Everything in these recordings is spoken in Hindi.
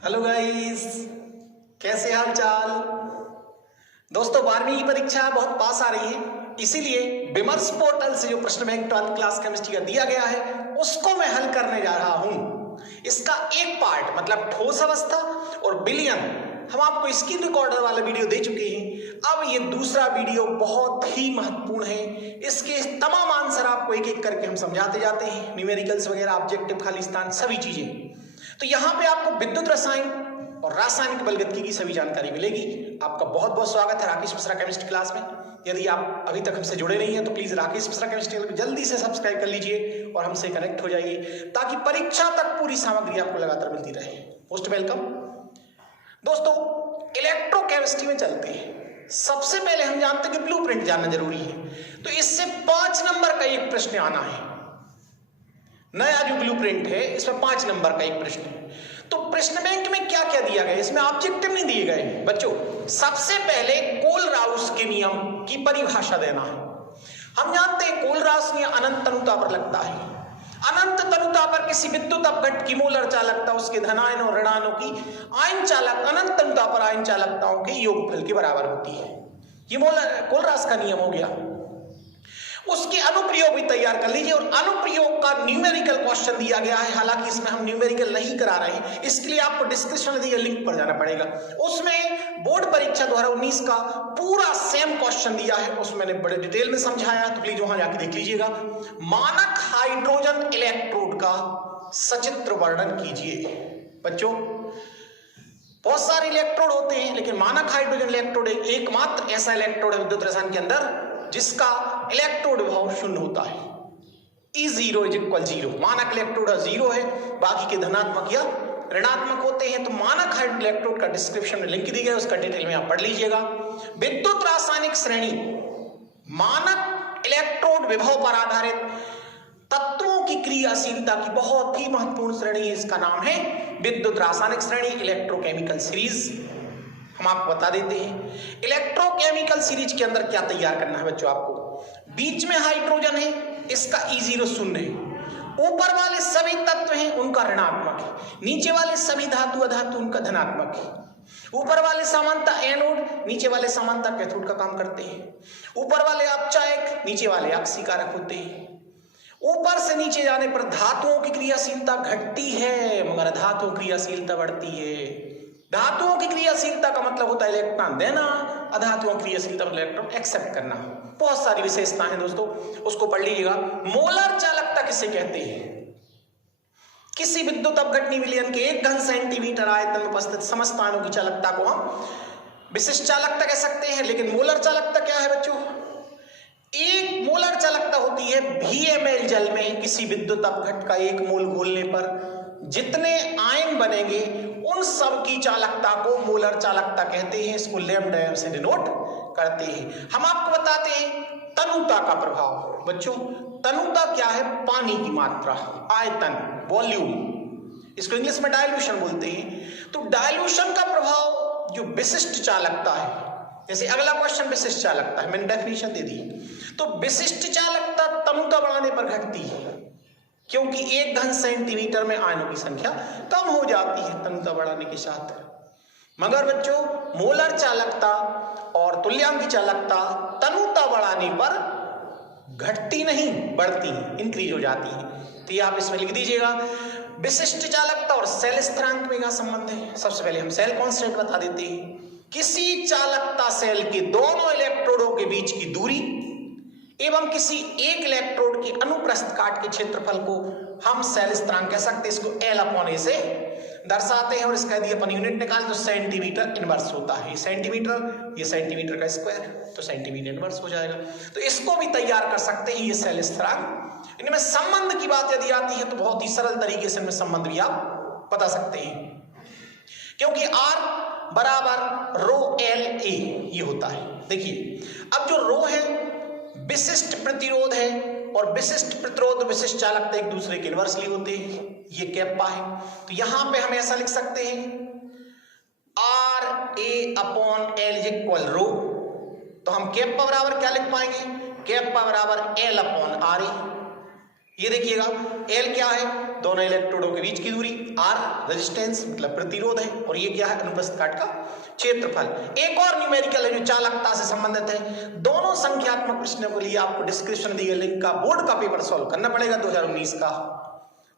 हेलो गाइस, कैसे हाल चाल। दोस्तों 12वीं की परीक्षा बहुत पास आ रही है, इसीलिए विमर्श पोर्टल से जो प्रश्न बैंक 12th क्लास केमिस्ट्री का दिया गया है उसको मैं हल करने जा रहा हूं। इसका एक पार्ट मतलब ठोस अवस्था और विलयन हम आपको स्क्रीन रिकॉर्डर वाला वीडियो दे चुके हैं। अब ये दूसरा वीडियो बहुत ही महत्वपूर्ण है। इसके तमाम आंसर आपको एक एक करके हम समझाते जाते हैं, न्यूमेरिकल्स वगैरह, ऑब्जेक्टिव, खाली स्थान, सभी चीजें। तो यहाँ पे आपको विद्युत रसायन और रासायनिक बलगतिकी की सभी जानकारी मिलेगी। आपका बहुत बहुत स्वागत है राकेश मिश्रा केमिस्ट्री क्लास में। यदि आप अभी तक हमसे जुड़े नहीं हैं तो प्लीज राकेश मिश्रा केमिस्ट्री को जल्दी से सब्सक्राइब कर लीजिए और हमसे कनेक्ट हो जाइए ताकि परीक्षा तक पूरी सामग्री आपको लगातार मिलती रहे। Most welcome. दोस्तों इलेक्ट्रोकेमिस्ट्री में चलते हैं। सबसे पहले हम जानते हैं कि ब्लूप्रिंट जानना जरूरी है, तो इससे 5 नंबर का एक प्रश्न आना है। नया जो ब्लूप्रिंट है इसमें 5 नंबर का एक प्रश्न है। तो प्रश्न बैंक में क्या क्या दिया गया, इसमें ऑब्जेक्टिव नहीं दिए गए बच्चों। सबसे पहले कोलराउस के नियम की परिभाषा देना है। हम जानते हैं कोलराउस नियम अनंत तनुता पर लगता है। अनंत तनुता पर किसी विद्युत अपघट की मोलर चालकता उसके धनायनों और ऋणायनों की आयन चालक अनंत तनुता पर आयन चालकताओं के योगफल के बराबर होती है। ये कोलराउस का नियम हो गया। उसके अनुप्रयोग भी तैयार कर लीजिए और अनुप्रयोग का न्यूमेरिकल क्वेश्चन दिया गया है। हालांकि इसमें हम न्यूमेरिकल नहीं करा रहे हैं, इसके लिए आपको डिस्क्रिप्शन में दिए लिंक पर जाना पड़ेगा। उसमें बोर्ड परीक्षा 2019 का पूरा सेम क्वेश्चन दिया है, उसमें मैंने बड़े डिटेल में समझाया है, तो प्लीज वहां जाके देख लीजिएगा। मानक हाइड्रोजन इलेक्ट्रोड का सचित्र वर्णन कीजिए। बच्चों बहुत सारे इलेक्ट्रोड होते हैं, लेकिन मानक हाइड्रोजन इलेक्ट्रोड एकमात्र ऐसा इलेक्ट्रोड है विद्युत रसायन के अंदर जिसका इलेक्ट्रोड विभव शून्य होता है। E0 = 0। मानक इलेक्ट्रोड 0 है, बाकी के धनात्मक या ऋणात्मक होते हैं। तो मानक हाइड्रोजन इलेक्ट्रोड का डिस्क्रिप्शन में लिंक दी गई, उसका डिटेल में आप पढ़ लीजिएगा। विद्युत रासायनिक श्रेणी मानक इलेक्ट्रोड विभव पर आधारित तत्वों की क्रियाशीलता की बहुत ही महत्वपूर्ण श्रेणी है। इसका नाम है विद्युत रासायनिक श्रेणी, इलेक्ट्रोकेमिकल सीरीज। हम आपको बता देते हैं इलेक्ट्रोकेमिकल सीरीज के अंदर क्या तैयार करना है बच्चों। आपको बीच में हाइड्रोजन है, इसका E0 शून्य है। ऊपर वाले सभी तत्व हैं उनका ऋणात्मक है, नीचे वाले सभी धातु अधातु उनका धनात्मक है। ऊपर वाले समानता एनोड, नीचे वाले समानता कैथोड का काम करते हैं। ऊपर वाले अपचायक, नीचे वाले अक्षीकारक होते हैं। ऊपर से नीचे जाने पर धातुओं की क्रियाशीलता घटती है मगर धातुओं की क्रियाशीलता बढ़ती है। धातुओं की क्रियाशीलता का मतलब होता है इलेक्ट्रॉन देना, अधातुओं की क्रियाशीलता मतलब इलेक्ट्रॉन एक्सेप्ट करना। बहुत सारी विशेषताएं हैं दोस्तों, उसको पढ़ लीजिएगा। मोलर चालकता किसे कहते हैं? किसी विद्युत अपघटनी विलयन के 1 घन सेंटीमीटर आयतन में उपस्थित समस्त आयनों की चालकता को हम विशिष्ट चालकता कह सकते हैं। लेकिन मोलर चालकता क्या है बच्चों? एक मोलर चालकता होती है VmL जल में किसी विद्युत अपघट का 1 मोल घोलने पर जितने आयन बनेंगे उन सब की चालकता को मोलर चालकता कहते हैं। इसको लैम्डा m से डिनोट करते हैं। हम आपको बताते हैं तनुता का प्रभाव। बच्चों तनुता क्या है? पानी की मात्रा, आयतन, वॉल्यूम, इसको इंग्लिश में डायल्यूशन बोलते हैं। तो डायल्यूशन का प्रभाव जो विशिष्ट चालकता है, जैसे अगला क्वेश्चन विशिष्ट चालकता है, मैंने डेफिनेशन दे दी। तो विशिष्ट चालकता तनुता बढ़ाने पर घटती है क्योंकि 1 घन सेंटीमीटर में आयनों की संख्या कम हो जाती है तनुता बढ़ाने के साथ। मगर बच्चों मोलर चालकता और तुल्यांक की चालकता तनुता बढ़ाने पर घटती नहीं, बढ़ती है, इंक्रीज हो जाती है। तो ये आप इसमें लिख दीजिएगा। विशिष्ट चालकता और सेल स्थिरांक में क्या संबंध है? सबसे पहले हम सेल कांस्टेंट बता देते हैं। किसी चालकता सेल के दोनों इलेक्ट्रोडों के बीच की दूरी एवं किसी एक इलेक्ट्रोड के अनुप्रस्थ काट के क्षेत्रफल को हम सेल स्थिरांक कह सकते हैं। इसको L/A से दर्शाते हैं और इसका यदि अपन यूनिट निकालें तो सेंटीमीटर इनवर्स होता है। सेंटीमीटर, ये सेंटीमीटर का स्क्वायर तो सेंटीमीटर इनवर्स हो जाएगा। तो इसको भी तैयार कर सकते हैं, ये सेल स्थिरांक। इनमें संबंध की बात यदि आती है तो बहुत ही सरल तरीके से इनमें संबंध भी आप बता सकते हैं, क्योंकि R बराबर ρLA ये होता है। देखिए अब जो रो है विशिष्ट प्रतिरोध है और विशिष्ट प्रतिरोध विशिष्ट चालकता एक दूसरे के इनवर्सली होते हैं। ये कैप्पा है, तो यहां पे हम ऐसा लिख सकते हैं RA/L = रो। तो हम कैप्पा बराबर क्या लिख पाएंगे? कैप्पा बराबर L/RA। ये देखिएगा L क्या है? दोनों इलेक्ट्रोडों के बीच की दूरी, r रेजिस्टेंस मतलब प्रतिरोध है, और ये क्या है, अनुप्रस्थ काट का क्षेत्रफल। एक और न्यूमेरिकल है जो चालकता से संबंधित है। दोनों संख्यात्मक प्रश्नों के लिए आपको डिस्क्रिप्शन दिए लिंक का बोर्ड का पेपर सॉल्व करना पड़ेगा 2019 का,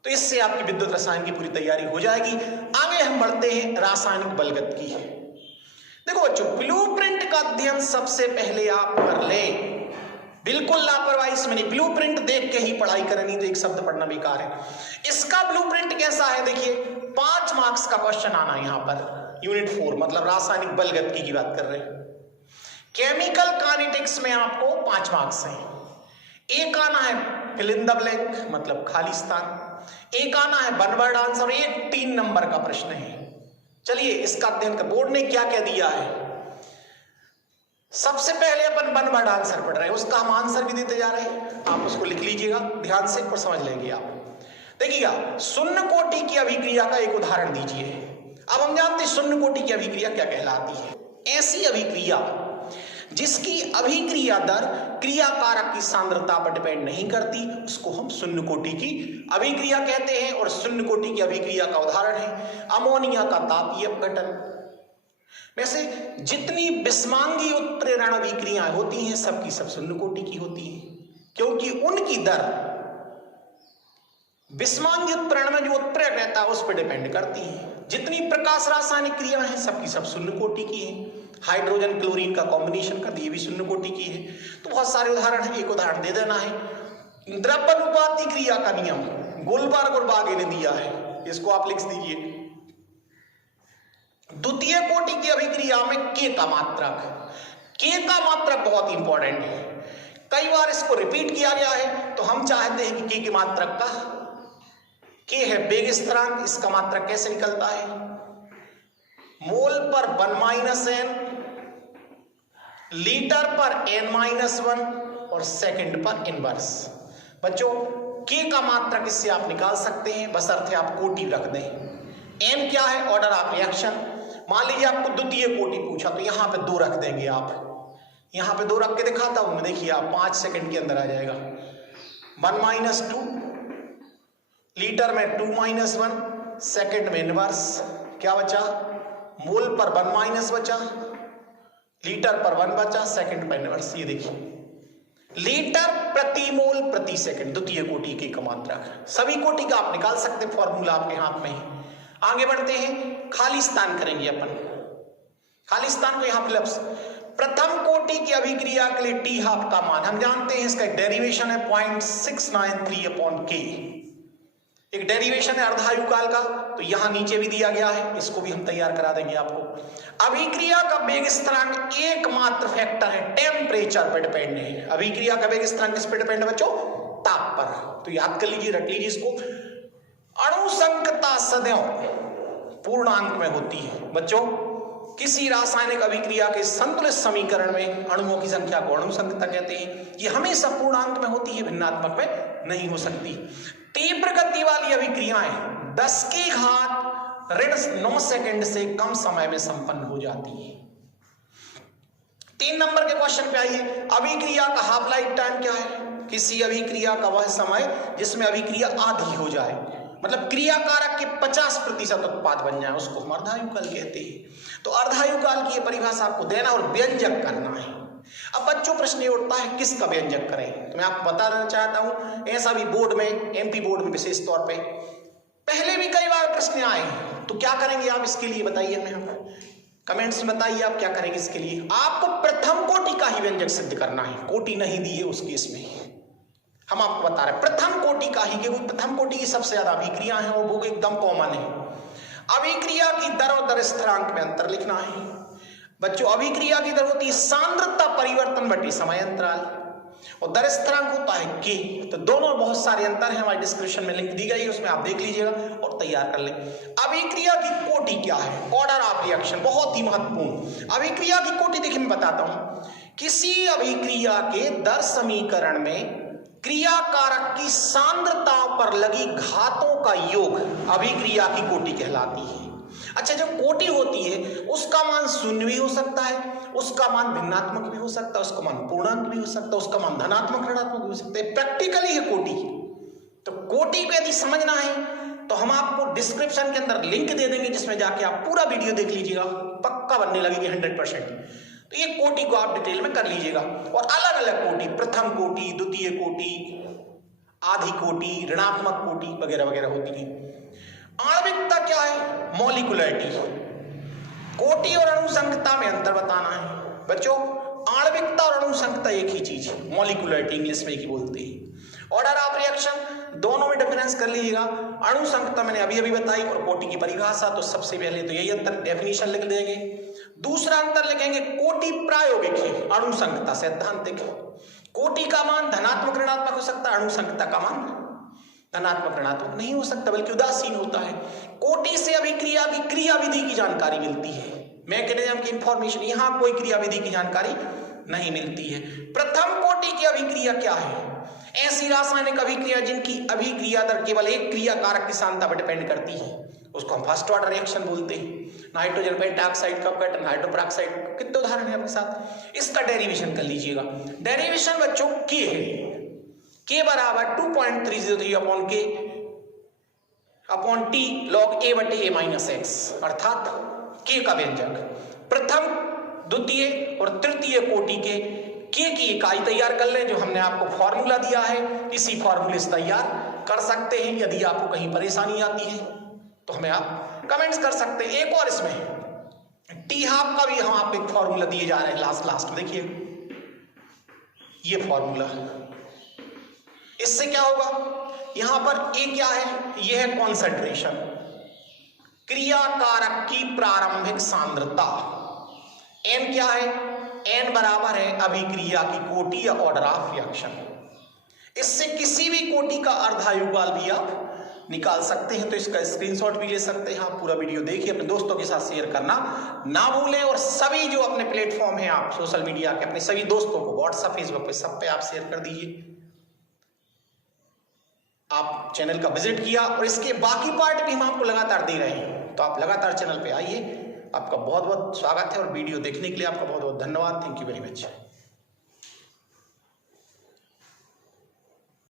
तो इससे आपकी विद्युत रसायन की पूरी तैयारी हो जाएगी। आगे हम बढ़ते हैं रासायनिक बलगत की। देखो बच्चों, ब्लूप्रिंट का अध्ययन सबसे पहले आप कर ले, बिल्कुल लापरवाही इसमें नहीं। ब्लूप्रिंट देख के ही पढ़ाई करनी, तो एक शब्द पढ़ना बेकार है। इसका ब्लूप्रिंट कैसा है देखिए, 5 मार्क्स का क्वेश्चन आना यहां पर, यूनिट 4 मतलब रासायनिक बलगतिकी की बात कर रहे हैं। केमिकल काइनेटिक्स में आपको 5 मार्क्स हैं। एक आना है फिल इन द ब्लैंक मतलब खाली स्थान, एक आना है वन वर्ड आंसर, एक 3 नंबर का प्रश्न है। चलिए इसका अध्ययन कर, बोर्ड ने क्या क्या दिया है। सबसे पहले अपन वन वर्ड आंसर पढ़ रहे हैं, उसका हम आंसर भी देते जा रहे हैं, आप उसको लिख लीजिएगा ध्यान से और समझ लेंगे आप। देखिएगा, शून्य कोटि की अभिक्रिया का एक उदाहरण दीजिए। अब हम जानते हैं शून्य कोटि की अभिक्रिया क्या कहलाती है। ऐसी अभिक्रिया जिसकी अभिक्रिया दर क्रिया कारक की सांद्रता पर डिपेंड नहीं करती, उसको हम शून्य कोटि की अभिक्रिया कहते हैं। और शून्य कोटि की अभिक्रिया का उदाहरण है अमोनिया का तापीय अपघटन। वैसे जितनी विषमांगी उत्प्रेरण अभिक्रियाएं होती हैं सबकी सब शून्य कोटि की होती है, क्योंकि उनकी दर विषमांगी उत्प्रेरण में जो उत्प्रेरक रहता है उस पर डिपेंड करती है। जितनी प्रकाश रासायनिक क्रिया है सबकी सब शून्य कोटि की है। हाइड्रोजन क्लोरीन का कॉम्बिनेशन कर दिए भी शून्य कोटि की है। तो बहुत सारे उदाहरण है, एक उदाहरण दे देना है। द्रव्यानुपाती क्रिया का नियम गोलबर्ग और बागे ने दिया है, इसको आप लिख दीजिए। द्वितीय कोटि की अभिक्रिया में के का मात्रक बहुत इंपॉर्टेंट है, कई बार इसको रिपीट किया गया है, तो हम चाहते हैं कि के मात्रक का, के है वेग स्थिरांक, इसका मात्रक कैसे निकलता है, मोल पर 1 - n, लीटर पर n-1 और सेकंड पर इनवर्स। बच्चों के का मात्रक इससे आप निकाल सकते हैं, बशर्ते आप कोटि रख दें। n क्या है, ऑर्डर ऑफ रिएक्शन। मान लीजिए आपको द्वितीय कोटि पूछा, तो यहां पे 2 रख देंगे आप, यहां पे 2 रख के दिखाता हूं मैं, देखिए आप 5 सेकंड के अंदर आ जाएगा। 1 - 2, लीटर में 2 - 1, सेकंड में इनवर्स, क्या बचा, मोल पर 1 - बचा, लीटर पर 1 बचा, सेकंड पर इनवर्स। ये देखिए लीटर प्रति मोल प्रति सेकंड, द्वितीय कोटि के का मात्रक। सभी कोटि का आप निकाल सकते, फॉर्मूला आपके हाथ में है। आगे बढ़ते हैं, खाली स्थान करेंगे अपन। खाली स्थान को यहां फिलअप्स, प्रथम कोटि की अभिक्रिया के लिए टी हाफ का मान हम जानते हैं, इसका एक डेरिवेशन है 0.693/K, एक डेरिवेशन है अर्धायु काल का, तो यहां नीचे भी दिया गया है, इसको भी हम तैयार करा देंगे आपको। अभिक्रिया का वेग स्थिरांक एकमात्र फैक्टर है, टेम्परेचर पर डिपेंड है। अभिक्रिया का वेग स्थिरांक किस पर डिपेंड है बच्चों, ताप पर। तो याद कर लीजिए, रट लीजिए इसको। अणु संख्यता सदैव पूर्णांक में होती है। बच्चों किसी रासायनिक अभिक्रिया के संतुलित समीकरण में अणुओं की संख्या को अणु संख्यता कहते हैं। ये हमेशा पूर्णांक में होती है, भिन्नात्मक में नहीं हो सकती। तीव्र गति वाली अभिक्रियाएं 10⁻⁹ सेकंड से कम समय में संपन्न हो जाती है। 3 नंबर के क्वेश्चन पे आइए। अभिक्रिया का हाफ लाइफ टाइम क्या है, किसी अभिक्रिया का वह समय जिसमें अभिक्रिया आधी हो जाए, मतलब क्रिया कारक के 50% उत्पाद बन जाए, उसको हम अर्धायु काल कहते हैं। तो अर्धायु काल की ये परिभाषा आपको देना और व्यंजक करना है। अब बच्चों प्रश्न ये उठता है किसका व्यंजक करें, तो मैं आपको बताना चाहता हूं, ऐसा भी बोर्ड में, एमपी बोर्ड में विशेष तौर पे पहले भी कई बार प्रश्न आए हैं। तो क्या करेंगे आप इसके लिए बताइए, हमें कमेंट्स में बताइए आप क्या करेंगे इसके लिए। आपको प्रथम कोटि का ही व्यंजक सिद्ध करना है, कोटि नहीं दी है उस केस में हम आपको बता रहे हैं प्रथम कोटि का ही, क्योंकि प्रथम कोटि की सबसे ज्यादा अभिक्रिया है और वो एकदम कॉमन है। अभिक्रिया की दर और दर स्थिरांक में अंतर लिखना है। बच्चों अभिक्रिया की दर होती है सांद्रता परिवर्तन बटे समय अंतराल, और दर स्थिरांक होता है के। तो दोनों बहुत सारे अंतर हैं, हमारे डिस्क्रिप्शन में लिंक दी गई है, उसमें आप देख लीजिएगा और तैयार कर लें। अभिक्रिया की कोटि क्या है, ऑर्डर ऑफ रिएक्शन, बहुत ही महत्वपूर्ण। अभिक्रिया की कोटि देखिए मैं बताता हूं, किसी अभिक्रिया के दर समीकरण में क्रिया कारक की सांद्रता पर लगी घातों का योग अभिक्रिया की कोटि कहलाती है। अच्छा, जो कोटि होती है उसका मान शून्य भी हो सकता है, उसका मान भिन्नात्मक भी हो सकता है, उसका मान पूर्णांक भी हो सकता है, उसका मान धनात्मक ऋणात्मक भी हो सकता है। प्रैक्टिकली है कोटि, तो कोटि को यदि समझना है तो हम आपको डिस्क्रिप्शन के अंदर लिंक दे देंगे, जिसमें जाके आप पूरा वीडियो देख लीजिएगा, पक्का बनने लगेगी 100%। तो ये कोटि को आप डिटेल में कर लीजिएगा। और अलग अलग कोटि, प्रथम कोटि, द्वितीय कोटि, आधी कोटि, ऋणात्मक कोटि वगैरह वगैरह होती है। आणविकता क्या है? मॉलिक्युलरिटी। कोटि और अणुसंख्यता में अंतर बताना है बच्चों। आणविकता और अणुसंख्यता एक ही चीज है, मॉलिक्युलरिटी इंग्लिश में ही बोलते हैं। ऑर्डर ऑफ रिएक्शन दोनों में डिफरेंस कर लीजिएगा। अणुसंख्यता मैंने अभी अभी बताई और कोटि की परिभाषा, तो सबसे पहले तो यही अंतर, डेफिनेशन लिख देंगे। दूसरा अंतर लिखेंगे, कोटि प्रायोगिक है, अणुसंख्यता सैद्धांतिक है। कोटि का मान धनात्मक ऋणात्मक हो सकता है, अणुसंख्यता का मान धनात्मक ऋणात्मक नहीं हो सकता, बल्कि उदासीन होता है। कोटि से अभिक्रिया की क्रियाविधि की जानकारी मिलती है, मैकेनिज्म की इंफॉर्मेशन, यहां कोई क्रियाविधि की जानकारी नहीं मिलती है। प्रथम कोटि की अभिक्रिया क्या है? ऐसी रासायनिक अभिक्रिया जिनकी अभिक्रिया दर केवल एक क्रिया कारक की सांद्रता पर डिपेंड करती है, उसको हम फर्स्ट ऑर्डर रिएक्शन बोलते हैं। नाइट्रोजन पेंटाऑक्साइड का कट, हाइड्रोपेरोक्साइड, कितने उदाहरण है आपके साथ। इसका डेरिवेशन कर लीजिएगा। डेरिवेशन बच्चों के है, के बराबर 2.303 अपॉन के अपॉन टी लॉग ए बटे ए माइनस एक्स, अर्थात के का व्यंजक प्रथम, द्वितीय और तृतीय कोटि के की इकाई तैयार कर लें, जो हमने आपको फॉर्मूला दिया है। इसी फॉर्मूले से तैयार कर सकते हैं। यदि आपको कहीं परेशानी आती है तो हमें आप कमेंट्स कर सकते हैं। एक और इसमें टी हाफ का भी हम आपको एक फॉर्मूला दिए जा रहे हैं लास्ट में, देखिए ये फॉर्मूला। इससे क्या होगा, यहां पर ए क्या है? यह है कॉन्सेंट्रेशन, क्रिया कारक की प्रारंभिक सांद्रता। एन क्या है? एन बराबर है अभिक्रिया की कोटि या ऑर्डर ऑफ रिएक्शन। इससे किसी भी कोटि का अर्धायुगाल भी आप निकाल सकते हैं। तो इसका स्क्रीनशॉट भी ले सकते हैं। आप पूरा वीडियो देखिए, अपने दोस्तों के साथ शेयर करना ना भूलें। और सभी जो अपने प्लेटफॉर्म हैं आप सोशल मीडिया के, अपने सभी दोस्तों को व्हाट्सएप, फेसबुक पे, सब पे आप शेयर कर दीजिए। आप चैनल का विजिट किया और इसके बाकी पार्ट भी हम आपको लगातार दे रहे हैं, तो आप लगातार चैनल पे आइए। आपका बहुत बहुत स्वागत है और वीडियो देखने के लिए आपका बहुत बहुत धन्यवाद। Thank you very much.